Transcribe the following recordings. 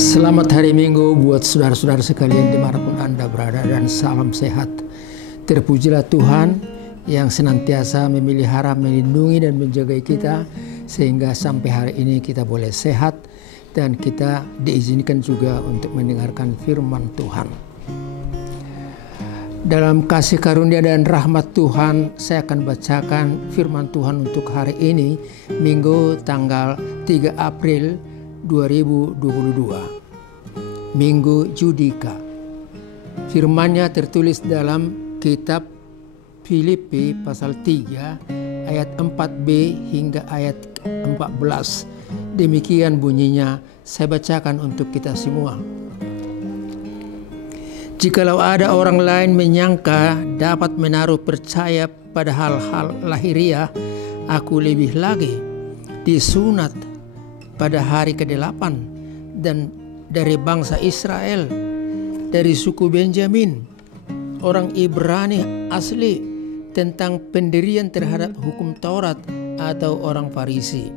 Selamat hari Minggu buat saudara-saudara sekalian dimanapun Anda berada, dan salam sehat. Terpujilah Tuhan yang senantiasa memelihara, melindungi dan menjaga kita sehingga sampai hari ini kita boleh sehat dan kita diizinkan juga untuk mendengarkan firman Tuhan. Dalam kasih karunia dan rahmat Tuhan, saya akan bacakan firman Tuhan untuk hari ini, Minggu tanggal 3 April 2022. Minggu Judika. Firman-Nya tertulis dalam kitab Filipi pasal 3 ayat 4b hingga ayat 14. Demikian bunyinya, saya bacakan untuk kita semua. Jikalau ada orang lain menyangka dapat menaruh percaya pada hal-hal lahiriah, aku lebih lagi disunat pada hari ke-8 dan dari bangsa Israel, dari suku Benjamin, orang Ibrani asli, tentang pendirian terhadap hukum Taurat atau orang Farisi.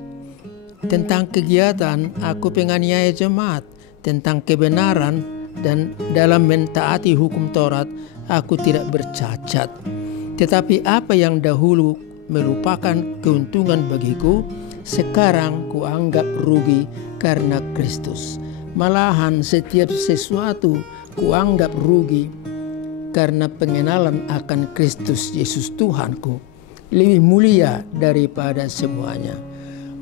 Tentang kegiatan aku penganiaya jemaat, tentang kebenaran dan dalam mentaati hukum Taurat aku tidak bercacat. Tetapi apa yang dahulu merupakan keuntungan bagiku, sekarang kuanggap rugi karena Kristus. Malahan setiap sesuatu kuanggap rugi karena pengenalan akan Kristus Yesus Tuhanku lebih mulia daripada semuanya.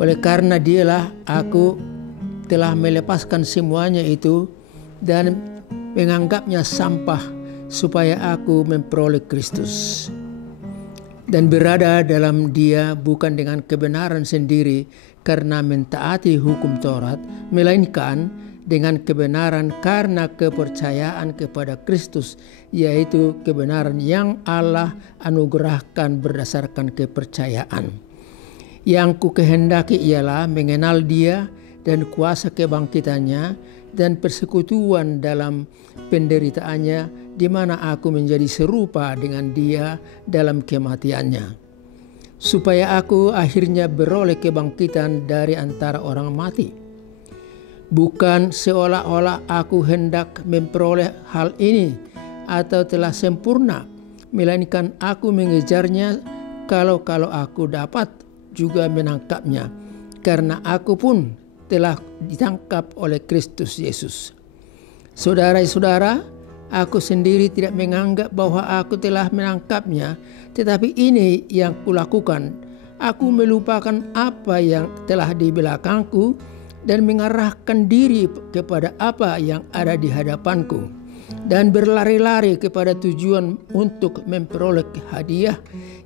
Oleh karena Dialah aku telah melepaskan semuanya itu dan menganggapnya sampah supaya aku memperoleh Kristus dan berada dalam Dia, bukan dengan kebenaran sendiri karena mentaati hukum Taurat, melainkan dengan kebenaran karena kepercayaan kepada Kristus, yaitu kebenaran yang Allah anugerahkan berdasarkan kepercayaan. Yang ku kehendaki ialah mengenal Dia dan kuasa kebangkitannya dan persekutuan dalam penderitaannya, di mana aku menjadi serupa dengan Dia dalam kematiannya, supaya aku akhirnya beroleh kebangkitan dari antara orang mati. Bukan seolah-olah aku hendak memperoleh hal ini atau telah sempurna, melainkan aku mengejarnya kalau aku dapat juga menangkapnya, karena aku pun telah ditangkap oleh Kristus Yesus. Saudara-saudara, aku sendiri tidak menganggap bahwa aku telah menangkapnya, tetapi ini yang kulakukan. Aku melupakan apa yang telah di belakangku dan mengarahkan diri kepada apa yang ada di hadapanku, dan berlari-lari kepada tujuan untuk memperoleh hadiah,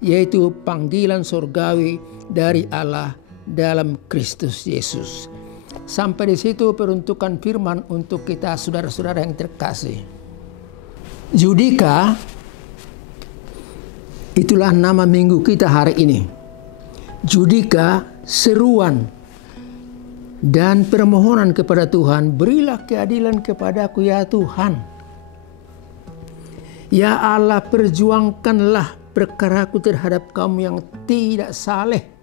yaitu panggilan surgawi dari Allah dalam Kristus Yesus. Sampai di situ peruntukan firman untuk kita saudara-saudara yang terkasih. Judika, itulah nama minggu kita hari ini. Judika, seruan dan permohonan kepada Tuhan, berilah keadilan kepadaku ya Tuhan. Ya Allah, perjuangkanlah perkaraku terhadap kaum yang tidak saleh.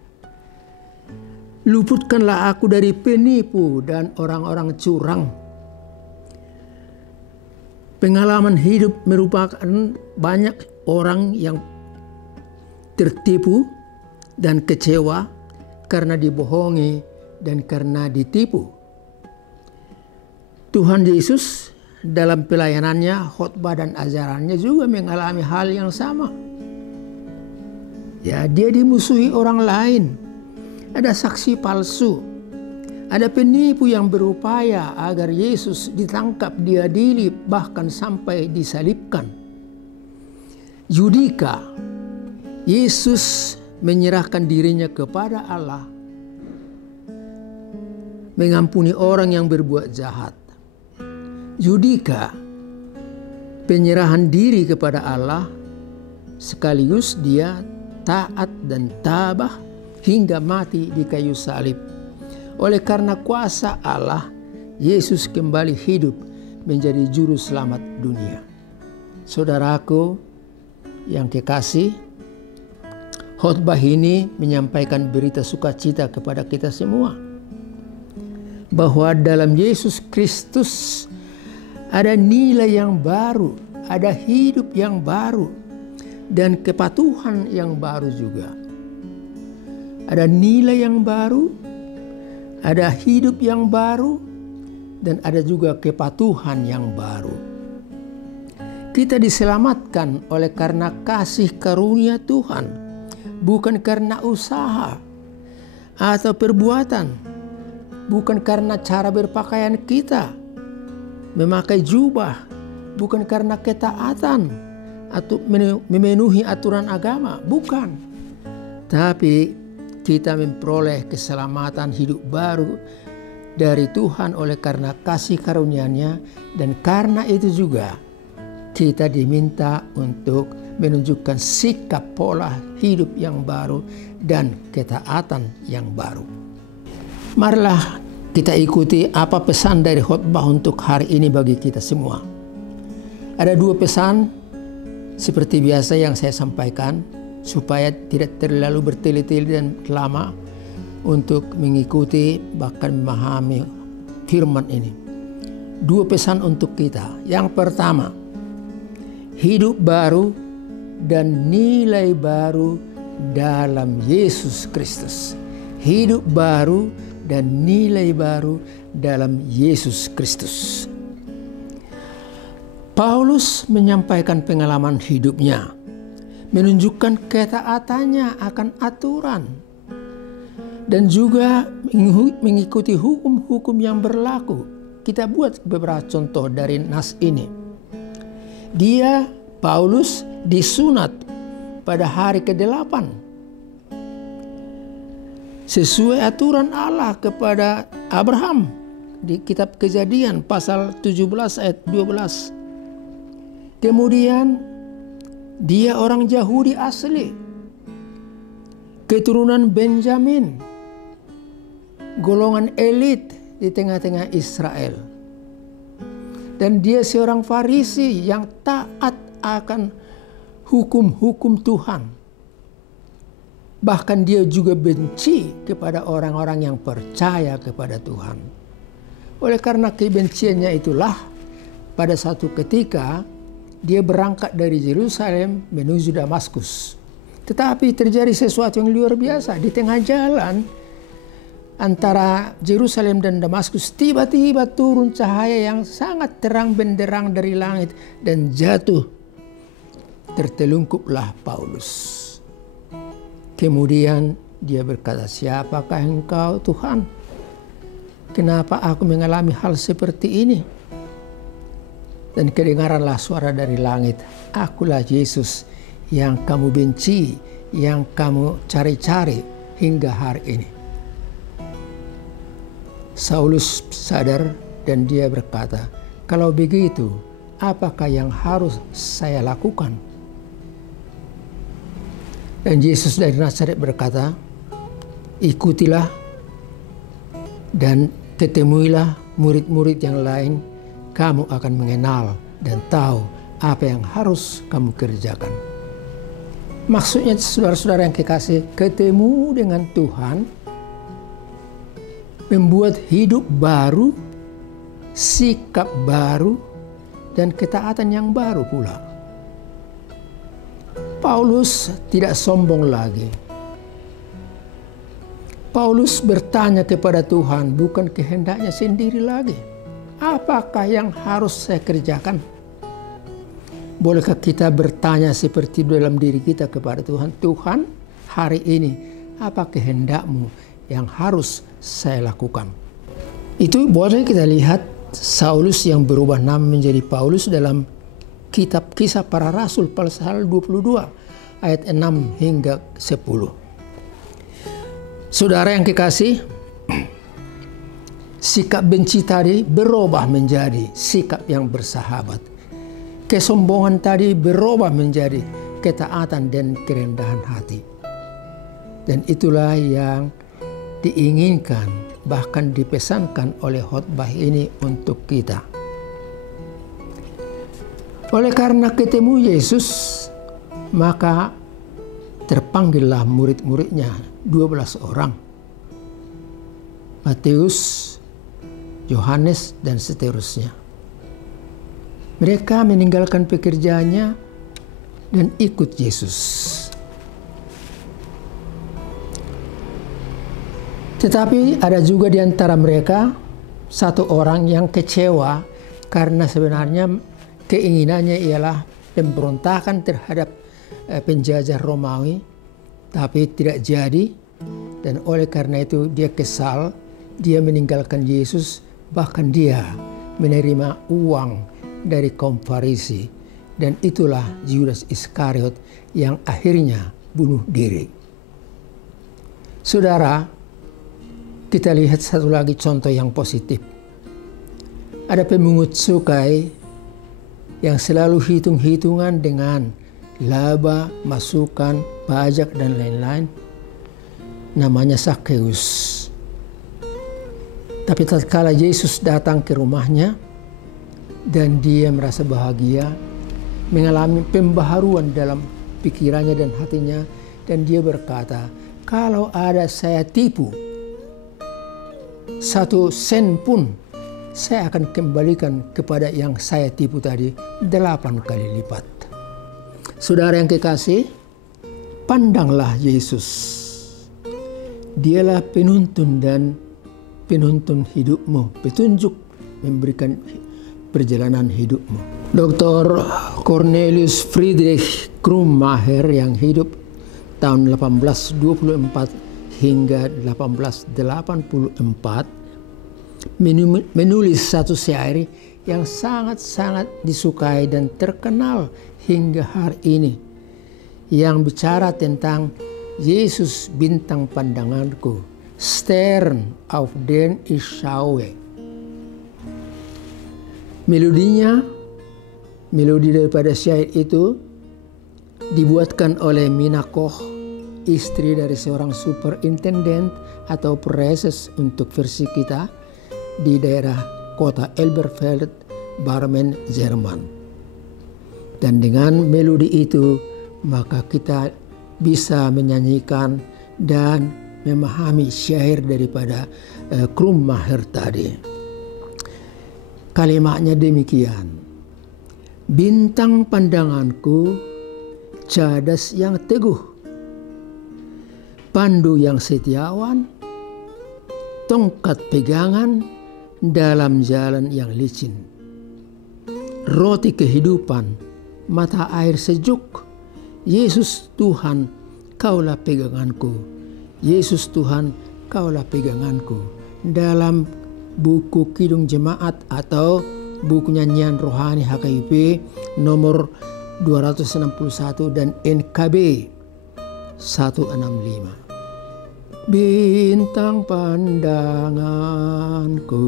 Luputkanlah aku dari penipu dan orang-orang curang. Pengalaman hidup merupakan banyak orang yang tertipu dan kecewa karena dibohongi dan karena ditipu. Tuhan Yesus dalam pelayanannya, khotbah dan ajarannya juga mengalami hal yang sama. Ya, dia dimusuhi orang lain. Ada saksi palsu. Ada penipu yang berupaya agar Yesus ditangkap, diadili, bahkan sampai disalibkan. Judika, Yesus menyerahkan dirinya kepada Allah, mengampuni orang yang berbuat jahat. Judika, penyerahan diri kepada Allah, sekaligus dia taat dan tabah hingga mati di kayu salib. Oleh karena kuasa Allah, Yesus kembali hidup menjadi juru selamat dunia. Saudaraku yang kekasih, khotbah ini menyampaikan berita sukacita kepada kita semua. bahwa dalam Yesus Kristus ada nilai yang baru, ada hidup yang baru, dan kepatuhan yang baru juga. Ada nilai yang baru, ada hidup yang baru, dan ada juga kepatuhan yang baru. Kita diselamatkan oleh karena kasih karunia Tuhan, bukan karena usaha atau perbuatan, bukan karena cara berpakaian kita, memakai jubah, bukan karena ketaatan atau memenuhi aturan agama, bukan. Tapi kita memperoleh keselamatan hidup baru dari Tuhan oleh karena kasih karunia-Nya, dan karena itu juga kita diminta untuk menunjukkan sikap pola hidup yang baru dan ketaatan yang baru. Marilah kita ikuti apa pesan dari khotbah untuk hari ini bagi kita semua. Ada 2 pesan seperti biasa yang saya sampaikan supaya tidak terlalu bertele-tele dan lama untuk mengikuti bahkan memahami firman ini. 2 pesan untuk kita. Yang pertama, hidup baru dan nilai baru dalam Yesus Kristus. Hidup baru dan nilai baru dalam Yesus Kristus. Paulus menyampaikan pengalaman hidupnya, menunjukkan ketaatannya akan aturan, dan juga mengikuti hukum-hukum yang berlaku. Kita buat beberapa contoh dari nas ini. Dia, Paulus, disunat pada hari ke-8 sesuai aturan Allah kepada Abraham di kitab Kejadian pasal 17 ayat 12. Kemudian dia orang Yahudi asli, keturunan Benjamin, golongan elit di tengah-tengah Israel. Dan dia seorang Farisi yang taat akan hukum-hukum Tuhan. Bahkan dia juga benci kepada orang-orang yang percaya kepada Tuhan. Oleh karena kebenciannya itulah, pada satu ketika dia berangkat dari Yerusalem menuju Damaskus. Tetapi terjadi sesuatu yang luar biasa. Di tengah jalan antara Yerusalem dan Damaskus, tiba-tiba turun cahaya yang sangat terang benderang dari langit dan jatuh. Tertelungkuplah Paulus. Kemudian dia berkata, "Siapakah engkau, Tuhan? Kenapa aku mengalami hal seperti ini?" Dan kedengaranlah suara dari langit, "Akulah Yesus yang kamu benci, yang kamu cari-cari hingga hari ini." Saulus sadar dan dia berkata, "Kalau begitu, apakah yang harus saya lakukan?" Dan Yesus dari Nazaret berkata, "Ikutilah dan ketemuilah murid-murid yang lain. Kamu akan mengenal dan tahu apa yang harus kamu kerjakan." Maksudnya, saudara-saudara yang kekasih, ketemu dengan Tuhan membuat hidup baru, sikap baru, dan ketaatan yang baru pula. Paulus tidak sombong lagi. Paulus bertanya kepada Tuhan, bukan kehendaknya sendiri lagi. Apakah yang harus saya kerjakan? Bolehkah kita bertanya seperti dalam diri kita kepada Tuhan, "Tuhan, hari ini apa kehendak-Mu yang harus saya lakukan?" Itu boleh kita lihat Saulus yang berubah nama menjadi Paulus dalam kitab Kisah Para Rasul pasal 22 ayat 6 hingga 10. Saudara yang kekasih, sikap benci tadi berubah menjadi sikap yang bersahabat. Kesombongan tadi berubah menjadi ketaatan dan kerendahan hati. Dan itulah yang diinginkan, bahkan dipesankan oleh khotbah ini untuk kita. Oleh karena ketemu Yesus, maka terpanggillah murid-muridnya, 12 orang. Matius, Yohanes, dan seterusnya. Mereka meninggalkan pekerjaannya dan ikut Yesus. Tetapi ada juga di antara mereka satu orang yang kecewa karena sebenarnya keinginannya ialah pemberontakan terhadap penjajah Romawi, tapi tidak jadi, dan oleh karena itu dia kesal, dia meninggalkan Yesus, bahkan dia menerima uang dari kaum Farisi, dan itulah Judas Iskariot yang akhirnya bunuh diri. Saudara, kita lihat satu lagi contoh yang positif. Ada pemungut cukai yang selalu hitung-hitungan dengan laba, masukan, pajak, dan lain-lain. Namanya Zakheus. Tapi tatkala Yesus datang ke rumahnya dan dia merasa bahagia, mengalami pembaharuan dalam pikirannya dan hatinya, dan dia berkata, kalau ada saya tipu 1 sen pun, saya akan kembalikan kepada yang saya tipu tadi 8 kali lipat. Saudara yang kekasih, pandanglah Yesus. Dialah penuntun dan penuntun hidupmu, petunjuk memberikan perjalanan hidupmu. Dr. Cornelius Friedrich Krummacher yang hidup tahun 1824 hingga 1884 menulis satu syair yang sangat-sangat disukai dan terkenal hingga hari ini, yang bicara tentang Yesus bintang pandanganku, Stern auf den ich schaue. Melodi daripada syair itu dibuatkan oleh Mina Koch, istri dari seorang superintendent atau preses untuk versi kita di daerah kota Elberfeld, Barmen, Jerman. Dan dengan melodi itu maka kita bisa menyanyikan dan memahami syair daripada Krummacher tadi. Kalimatnya demikian: bintang pandanganku, cadas yang teguh, pandu yang setiawan, tongkat pegangan dalam jalan yang licin, roti kehidupan, mata air sejuk, Yesus Tuhan, kaulah peganganku, Yesus Tuhan, kaulah peganganku. Dalam buku Kidung Jemaat atau buku nyanyian rohani HKIP nomor 261 dan NKB 165. Bintang pandanganku,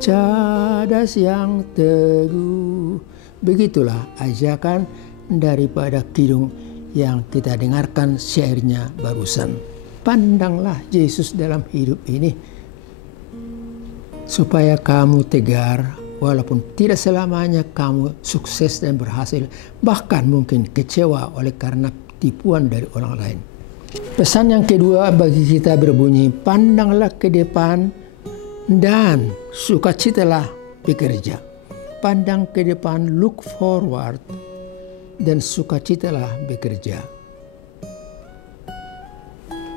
cadas yang teguh. Begitulah ajakan daripada kidung yang kita dengarkan syairnya barusan. Pandanglah Yesus dalam hidup ini supaya kamu tegar, walaupun tidak selamanya kamu sukses dan berhasil, bahkan mungkin kecewa oleh karena tipuan dari orang lain. Pesan yang kedua bagi kita berbunyi, pandanglah ke depan dan sukacitalah bekerja. Pandang ke depan, look forward, dan sukacitalah bekerja.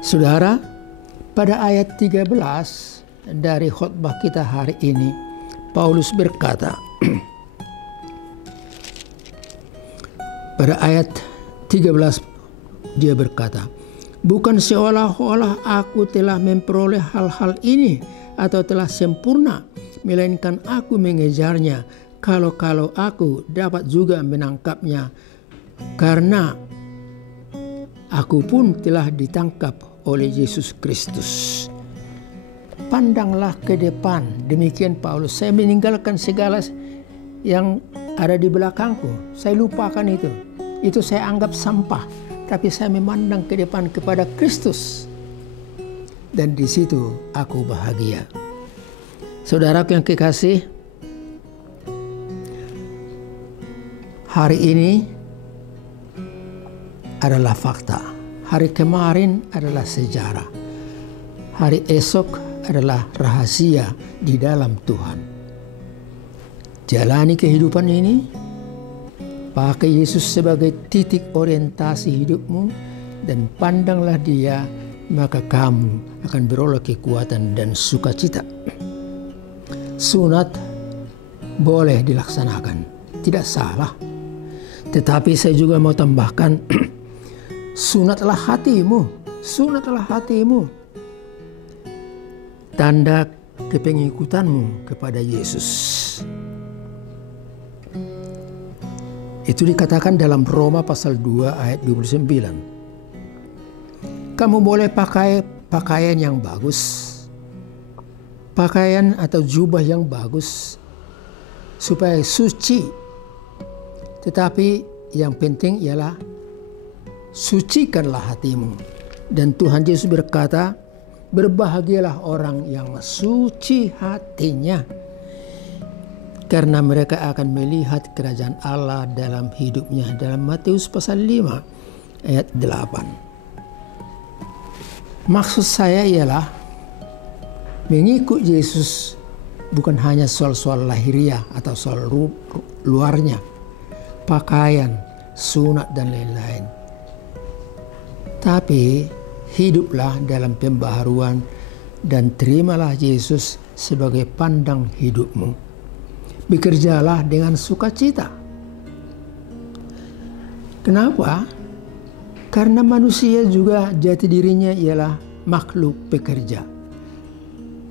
Saudara, pada ayat 13 dari khotbah kita hari ini, Paulus berkata, pada ayat 13 dia berkata, bukan seolah-olah aku telah memperoleh hal-hal ini atau telah sempurna, melainkan aku mengejarnya kalau aku dapat juga menangkapnya, karena aku pun telah ditangkap oleh Yesus Kristus. Pandanglah ke depan, demikian Paulus. Saya meninggalkan segala yang ada di belakangku. Saya lupakan itu. Itu saya anggap sampah. Tapi saya memandang ke depan kepada Kristus. Dan di situ aku bahagia. Saudaraku yang kekasih, hari ini adalah fakta. Hari kemarin adalah sejarah. Hari esok adalah rahasia di dalam Tuhan. Jalani kehidupan ini, pakai Yesus sebagai titik orientasi hidupmu, dan pandanglah Dia, maka kamu akan beroleh kekuatan dan sukacita. Sunat boleh dilaksanakan, tidak salah. Tetapi saya juga mau tambahkan, sunatlah hatimu, sunatlah hatimu. Tanda kepengikutanmu kepada Yesus. Itu dikatakan dalam Roma pasal 2 ayat 29. Kamu boleh pakai pakaian yang bagus, pakaian atau jubah yang bagus supaya suci. Tetapi yang penting ialah sucikanlah hatimu. Dan Tuhan Yesus berkata, berbahagialah orang yang suci hatinya, karena mereka akan melihat kerajaan Allah dalam hidupnya. Dalam Matius pasal 5 ayat 8. Maksud saya ialah mengikut Yesus bukan hanya soal-soal lahiriah atau soal luarnya, pakaian, sunat dan lain-lain. Tapi hiduplah dalam pembaharuan dan terimalah Yesus sebagai pandang hidupmu. Bekerjalah dengan sukacita. Kenapa? Karena manusia juga jati dirinya ialah makhluk pekerja.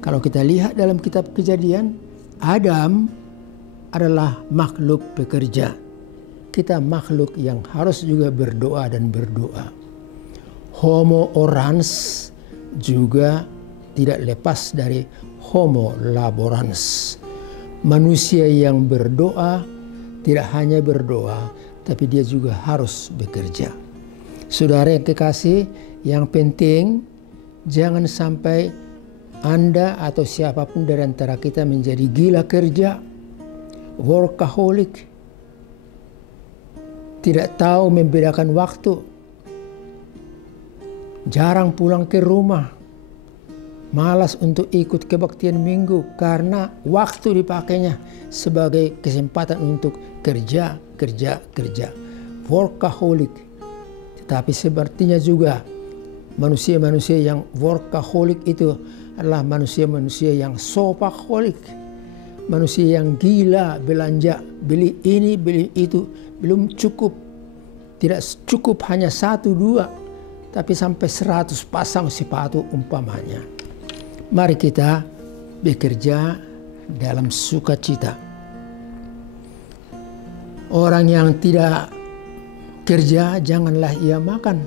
Kalau kita lihat dalam kitab Kejadian, Adam adalah makhluk pekerja. Kita makhluk yang harus juga berdoa dan berdoa. Homo orans juga tidak lepas dari homo laborans. Manusia yang berdoa tidak hanya berdoa, tapi dia juga harus bekerja. Saudara yang kekasih, yang penting jangan sampai Anda atau siapapun dari antara kita menjadi gila kerja, workaholic, tidak tahu membedakan waktu, jarang pulang ke rumah, malas untuk ikut kebaktian minggu karena waktu dipakainya sebagai kesempatan untuk kerja. Workaholic. Tetapi sepertinya juga manusia-manusia yang workaholic itu adalah manusia-manusia yang shopaholic. Manusia yang gila belanja, beli ini, beli itu, belum cukup. Tidak cukup hanya 1-2, tapi sampai 100 pasang sepatu umpamanya. Mari kita bekerja dalam sukacita. Orang yang tidak kerja, janganlah ia makan.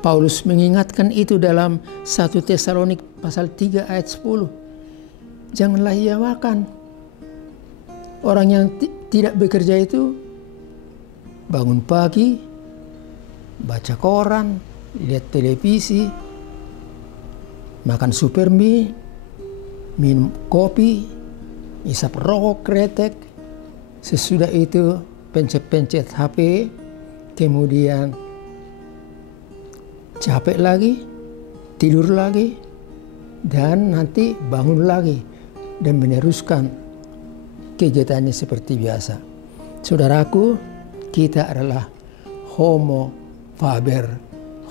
Paulus mengingatkan itu dalam 1 Tesalonik pasal 3 ayat 10. Janganlah ia makan. Orang yang tidak bekerja itu bangun pagi, baca koran, lihat televisi, makan super mie, minum kopi, isap rokok kretek. Sesudah itu pencet-pencet HP, kemudian capek lagi, tidur lagi, dan nanti bangun lagi dan meneruskan kegiatannya seperti biasa. Saudaraku, kita adalah homo faber,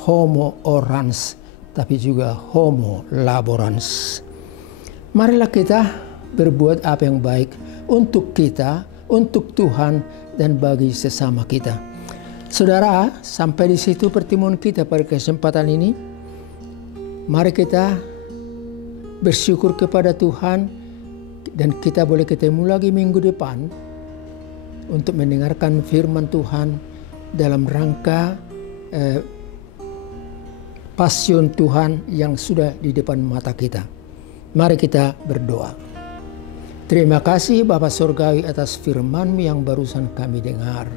homo orans, tapi juga homo laborans. Marilah kita berbuat apa yang baik untuk kita, untuk Tuhan, dan bagi sesama kita. Saudara, sampai di situ pertemuan kita pada kesempatan ini. Mari kita bersyukur kepada Tuhan, dan kita boleh ketemu lagi minggu depan untuk mendengarkan firman Tuhan dalam rangka pasion Tuhan yang sudah di depan mata kita. Mari kita berdoa. Terima kasih Bapa Surgawi atas firman-Mu yang barusan kami dengar.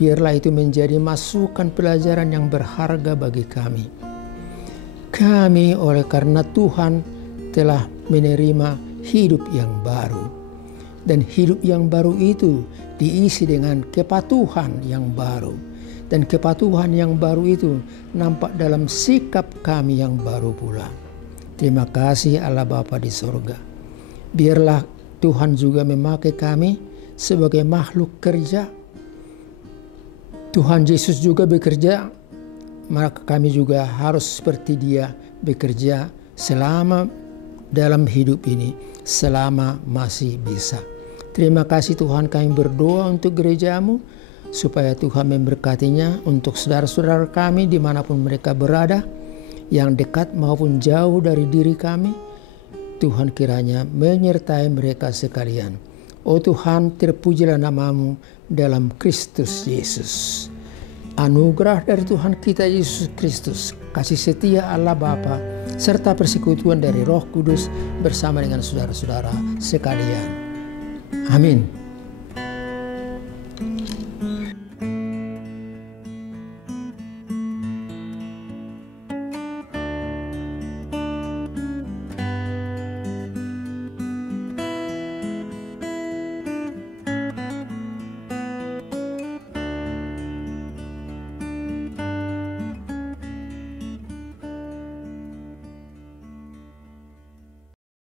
Biarlah itu menjadi masukan pelajaran yang berharga bagi kami. Kami oleh karena Tuhan telah menerima hidup yang baru. Dan hidup yang baru itu diisi dengan kepatuhan yang baru. Dan kepatuhan yang baru itu nampak dalam sikap kami yang baru pula. Terima kasih Allah Bapa di sorga. Biarlah Tuhan juga memakai kami sebagai makhluk kerja. Tuhan Yesus juga bekerja, maka kami juga harus seperti Dia bekerja selama dalam hidup ini, selama masih bisa. Terima kasih Tuhan, kami berdoa untuk gerejamu, supaya Tuhan memberkatinya untuk saudara-saudara kami dimanapun mereka berada, yang dekat maupun jauh dari diri kami. Tuhan kiranya menyertai mereka sekalian. Oh Tuhan, terpujilah namamu dalam Kristus Yesus. Anugerah dari Tuhan kita Yesus Kristus, kasih setia Allah Bapa, serta persekutuan dari Roh Kudus bersama dengan saudara-saudara sekalian. Amin.